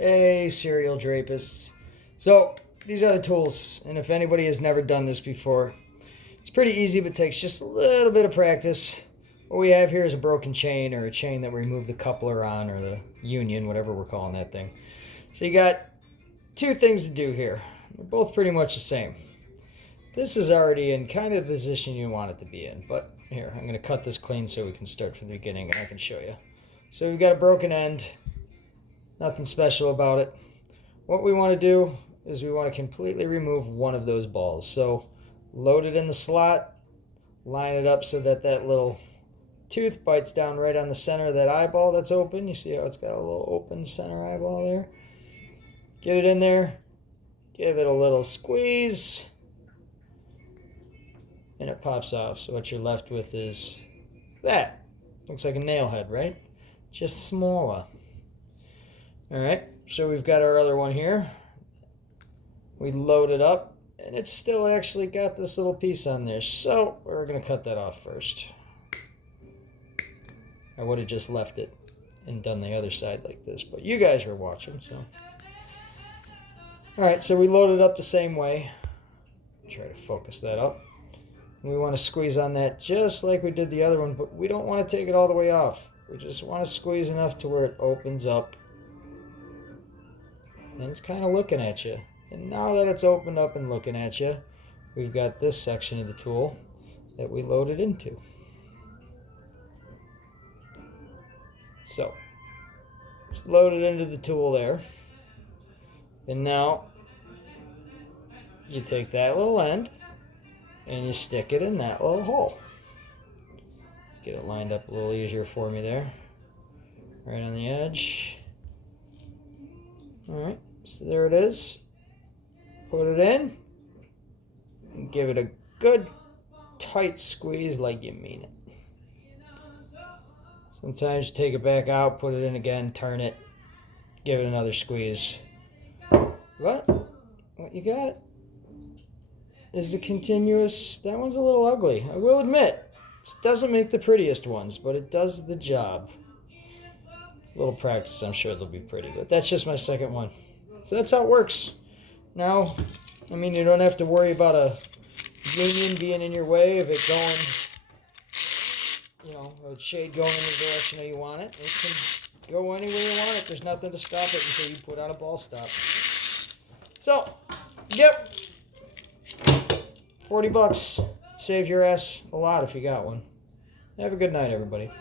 Hey, serial drapists. So, these are the tools, and if anybody has never done this before, it's pretty easy but takes just a little bit of practice. What we have here is a broken chain, or a chain that we remove the coupler on, or the union, whatever we're calling that thing. So you got two things to do here. They're both pretty much the same. This is already in kind of the position you want it to be in, but here, I'm going to cut this clean so we can start from the beginning and I can show you. So we've got a broken end. Nothing special about it. What we want to do is we want to completely remove one of those balls. So load it in the slot, line it up so that that little tooth bites down right on the center of that eyeball that's open. You see how it's got a little open center eyeball there? Get it in there, give it a little squeeze, and it pops off. So what you're left with is that. Looks like a nail head, right? Just smaller. All right, so we've got our other one here. We load it up, and it's still actually got this little piece on there. So we're gonna cut that off first. I would have just left it and done the other side like this, but you guys were watching, so. All right, so we load it up the same way. Try to focus that up. And we want to squeeze on that just like we did the other one, but we don't want to take it all the way off. We just want to squeeze enough to where it opens up. And it's kind of looking at you. And now that it's opened up and looking at you, we've got this section of the tool that we loaded into. So, just load it into the tool there. And now, you take that little end and you stick it in that little hole. Get it lined up a little easier for me there. Right on the edge. Alright, so there it is. Put it in. And give it a good tight squeeze like you mean it. Sometimes you take it back out, put it in again, turn it, give it another squeeze. What you got is a continuous, that one's a little ugly. I will admit, it doesn't make the prettiest ones, but it does the job. A little practice, I'm sure they'll be pretty, but that's just my second one. So that's how it works. Now, I mean, you don't have to worry about a union being in your way of it going, you know, a shade going in the direction that you want it. It can go anywhere you want it. There's nothing to stop it until you put on a ball stop. So, yep. $40. Save your ass a lot if you got one. Have a good night, everybody.